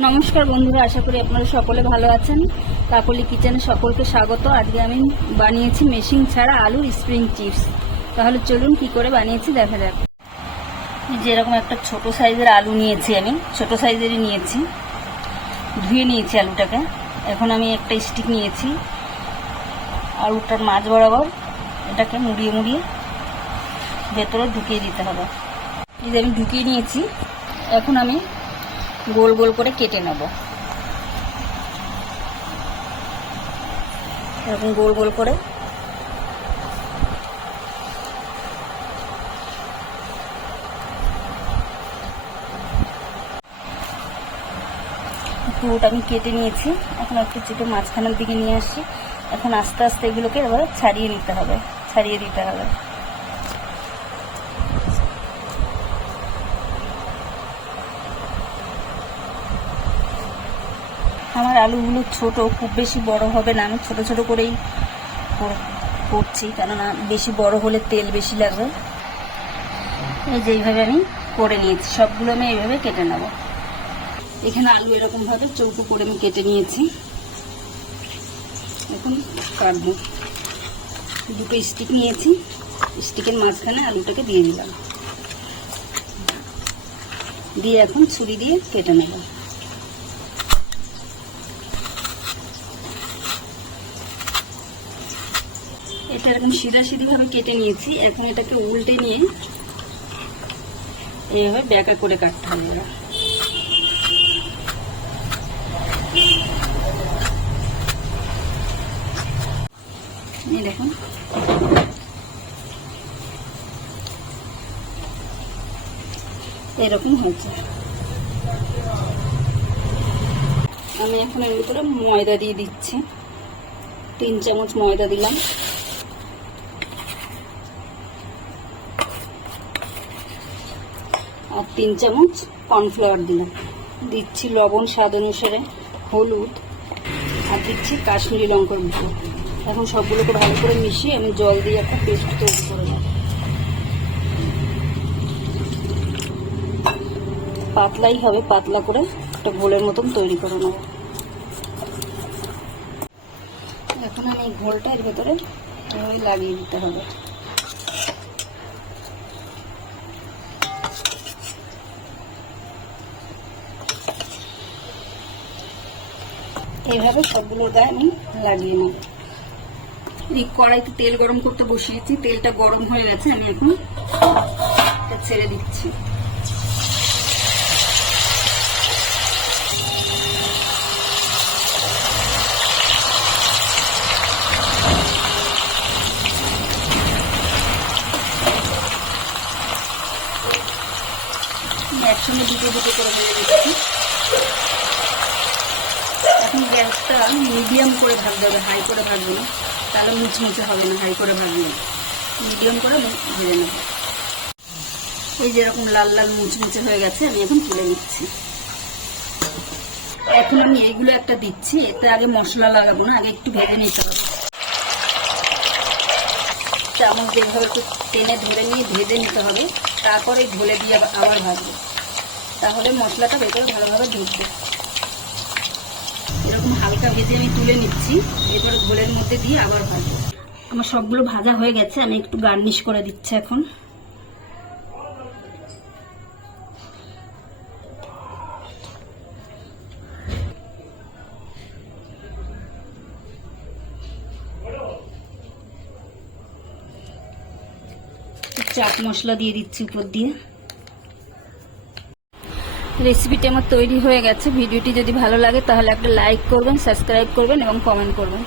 নমস্কার বন্ধুরা, আশা করি আপনারা সকলে ভালো আছেন। কাকলি কিচেনে সকলকে স্বাগত। আজকে আমি বানিয়েছি মেশিন ছাড়া আলুর স্প্রিং চিপস। তাহলে চলুন কি করে বানিয়েছি দেখা যাক। যেরকম একটা ছোট সাইজের আলু নিয়েছি, আমি ছোট সাইজেরই নিয়েছি, ধুয়ে নিয়েছি আলুটাকে। এখন আমি একটা স্টিক নিয়েছি, আলুটার মাঝ বরাবর এটাকে মুড়িয়ে মুড়িয়ে ভেতরে ঢুকিয়ে দিতে হবে। এই যে আমি ঢুকিয়ে নিয়েছি, এখন আমি গোল গোল করে কেটে নেব। এরকম গোল গোল করে পুরোটা আমি কেটে নিয়েছি। এখন একটু চেপে মাঝখানের দিকে নিয়ে আসছি। এখন আস্তে আস্তে এগুলোকে এবার ছাড়িয়ে নিতে হবে, ছাড়িয়ে দিতে হবে। আমার আলুগুলো ছোট, খুব বেশি বড় হবে না। আমি ছোট ছোট করেই করছি, কেননা বেশি বড় হলে তেল বেশি লাগবে। এই যে এইভাবে আমি করে নিয়েছি, সবগুলো আমি এইভাবে কেটে নেব। এখানে আলু এরকমভাবে চৌকো করে আমি কেটে নিয়েছি। এখন কাটবো। দুটো স্টিক নিয়েছি, স্টিকের মাঝখানে আলুটাকে দিয়ে দিলাম, দিয়ে এখন ছুরি দিয়ে কেটে নেব। এটা এরকম সিধা সিধা কেটে নিয়েছি। এখন এটাকে উল্টে নিয়ে এইভাবে ব্যাকা করে কাটতে হবে। এই দেখুন, এরকম হয়েছে। আমি এখন এর ভিতরে ময়দা দিয়ে দিচ্ছি। 3 চামচ ময়দা দিলাম। আর 3 চামচ কর্নফ্লাওয়ার দিলাম। দিচ্ছি লবণ স্বাদ অনুসারে, হলুদ, আর দিচ্ছি কাশ্মীরি লঙ্কার গুঁড়ো। এখন সবগুলোকে ভালো করে মিশিয়ে আমি জল দিয়ে একটা পেস্ট তৈরি করে নেব। পাতলাই হবে, পাতলা করে একটা ঘোলের মতন তৈরি করে নেব। এখন আমি এই ঘোলটা এর ভেতরে লাগিয়ে দিতে হবে। এইভাবে সবগুলোর গায়ে আমি লাগিয়ে নেব। এই কড়াইতে তেল গরম করতে বসিয়েছি, তেলটা গরম হয়ে গেছে। আমি এখন ছেড়ে দিচ্ছি। একসঙ্গে দুটো দুটো করে ভেজে দিচ্ছি। এখন গ্যাসটা মিডিয়াম করে ভাজতে হবে, হাই করে ভাজবো না, তাহলে মুচমুচে হবে না। হাই করে ভাজবো, মিডিয়াম করে ভেজে নেব। এই যেরকম লাল লাল মুচমুচে হয়ে গেছে, আমি এখন তুলে নিচ্ছি। এখন আমি এগুলো একটা দিচ্ছি। এতে আগে মশলা লাগাবো না, আগে একটু ভেজে নিতে হবে। চামচ দিয়ে এভাবে একটু টেনে ধরে নিয়ে ভেজে নিতে হবে, তারপরে ঢোলে দিয়ে আবার ভাজবো। তাহলে মশলাটা ভেতরে ভালোভাবে ঢুকবে। এরকম হালকা ভেজে আমি তুলে নিচ্ছি। এরপরে ঘোলের মধ্যে দিয়ে আবার ভাজবো। আমার সবগুলো ভাজা হয়ে গেছে, আমি একটু গার্নিশ করে দিচ্ছি। এখন চাট মশলা দিয়ে দিচ্ছি উপর দিয়ে। রেসিপিটি আমার তৈরি হয়ে গেছে। ভিডিওটি যদি ভালো লাগে তাহলে একটা লাইক করবেন, সাবস্ক্রাইব করবেন এবং কমেন্ট করবেন।